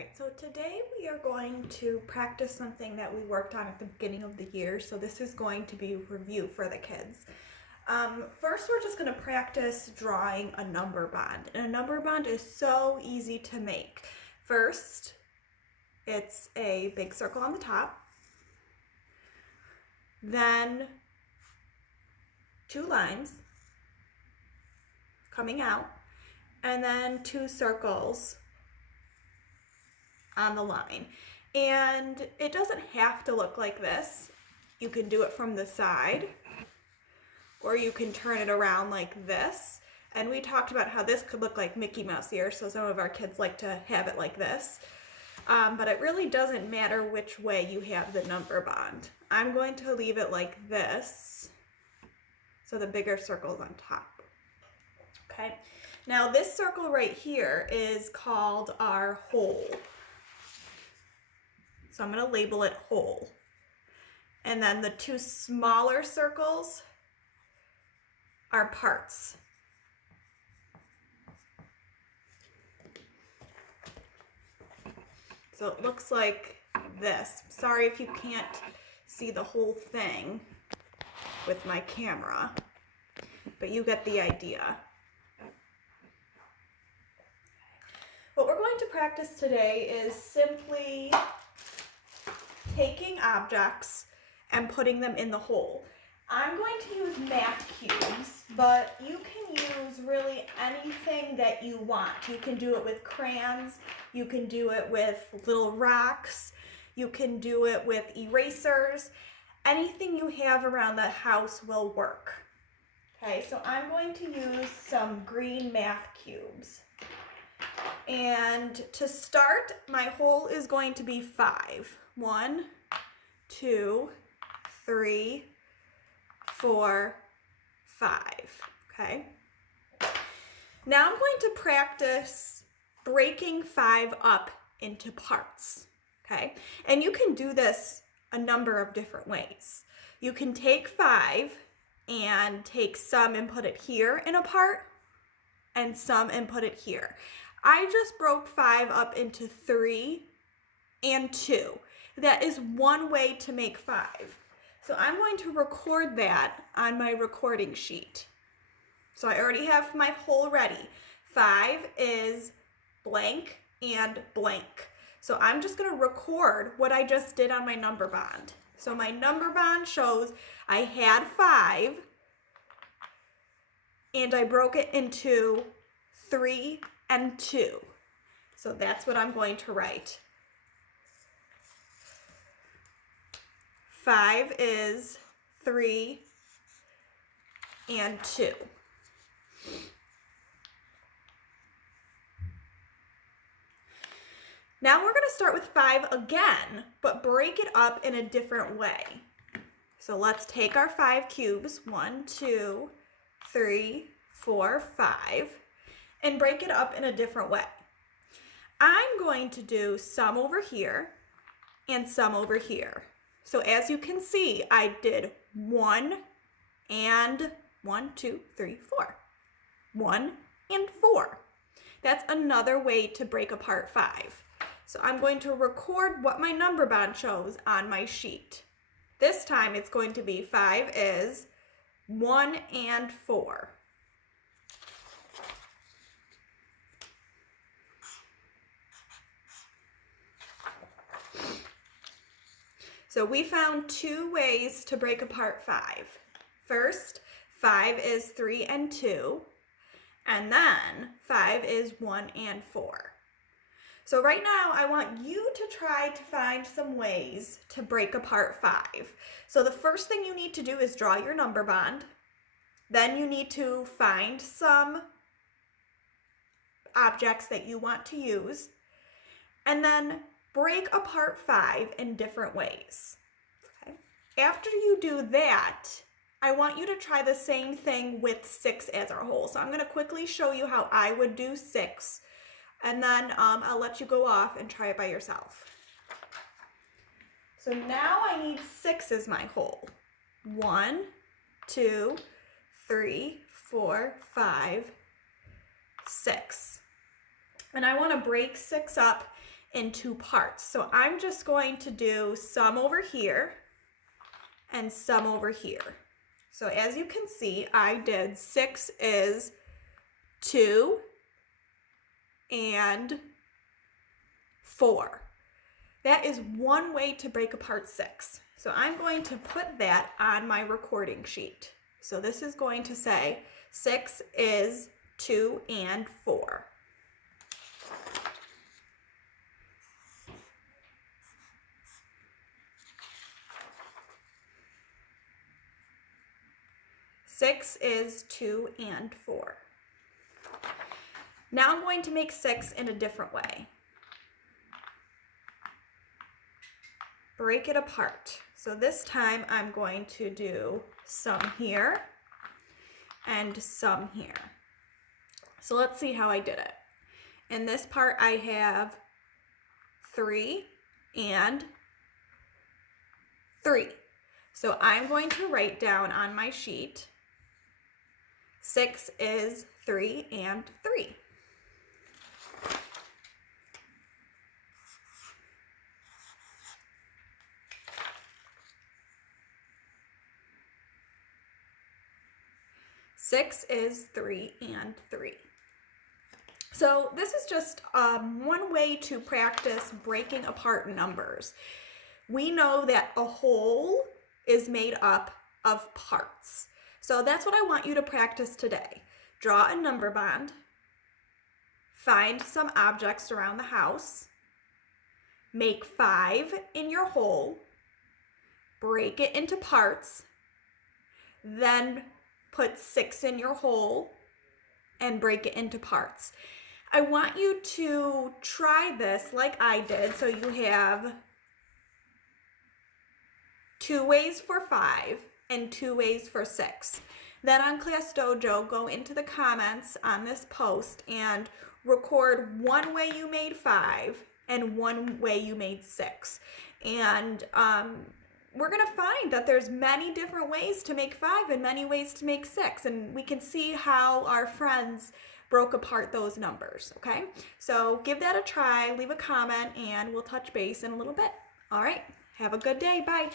Alright, so today we are going to practice something that we worked on at the beginning of the year. So this is going to be a review for the kids. First, we're just going to practice drawing a number bond. And a number bond is so easy to make. First, it's a big circle on the top. Then 2 lines coming out. And then 2 circles on the line. And it doesn't have to look like this. You can do it from the side, or you can turn it around like this. And we talked about how this could look like Mickey Mouse ears, so some of our kids like to have it like this. But it really doesn't matter which way you have the number bond. I'm going to leave it like this, so the bigger circle's on top. Okay, now this circle right here is called our hole. So I'm going to label it hole. And then the 2 smaller circles are parts. So it looks like this. Sorry if you can't see the whole thing with my camera, but you get the idea. What we're going to practice today is simply taking objects and putting them in the hole. I'm going to use math cubes, but you can use really anything that you want. You can do it with crayons, you can do it with little rocks, you can do it with erasers. Anything you have around the house will work. Okay, so I'm going to use some green math cubes. And to start, my hole is going to be 5. 1, 2, 3, 4, 5. Okay. Now I'm going to practice breaking 5 up into parts. Okay. And you can do this a number of different ways. You can take 5 and take some and put it here in a part, and some and put it here. I just broke 5 up into 3 and 2. That is one way to make 5. So I'm going to record that on my recording sheet. So I already have my hole ready. 5 is blank and blank. So I'm just going to record what I just did on my number bond. So my number bond shows I had 5 and I broke it into 3 and 2. So that's what I'm going to write. 5 is 3 and 2. Now we're going to start with 5 again, but break it up in a different way. So let's take our 5 cubes, 1, 2, 3, 4, 5, and break it up in a different way. I'm going to do some over here and some over here. So as you can see, I did 1 and 1, 2, 3, 4. 1 and 4. That's another way to break apart 5. So I'm going to record what my number bond shows on my sheet. This time it's going to be 5 is 1 and 4. So we found 2 ways to break apart 5. First, 5 is 3 and 2, and then 5 is 1 and 4. So right now I want you to try to find some ways to break apart 5. So the first thing you need to do is draw your number bond. Then you need to find some objects that you want to use, and then break apart 5 in different ways. Okay. After you do that, I want you to try the same thing with 6 as our whole. So I'm going to quickly show you how I would do 6, and then I'll let you go off and try it by yourself. So now I need 6 as my whole. 1, 2, 3, 4, 5, 6. And I want to break 6 up into parts. So I'm just going to do some over here and some over here. So as you can see, I did 6 is 2 and 4. That is one way to break apart 6. So I'm going to put that on my recording sheet. So this is going to say 6 is 2 and 4. Six is 2 and 4. Now I'm going to make 6 in a different way. Break it apart. So this time I'm going to do some here and some here. So let's see how I did it. In this part I have 3 and 3. So I'm going to write down on my sheet 6 is 3 and 3. Six is 3 and 3. So this is just one way to practice breaking apart numbers. We know that a whole is made up of parts. So that's what I want you to practice today. Draw a number bond, find some objects around the house, make 5 in your whole, break it into parts, then put 6 in your whole and break it into parts. I want you to try this like I did. So you have 2 ways for 5 and 2 ways for 6. Then on Class Dojo, go into the comments on this post and record one way you made 5 and one way you made 6. And we're going to find that there's many different ways to make 5 and many ways to make 6. And we can see how our friends broke apart those numbers, okay? So give that a try, leave a comment, and we'll touch base in a little bit. All right, have a good day. Bye.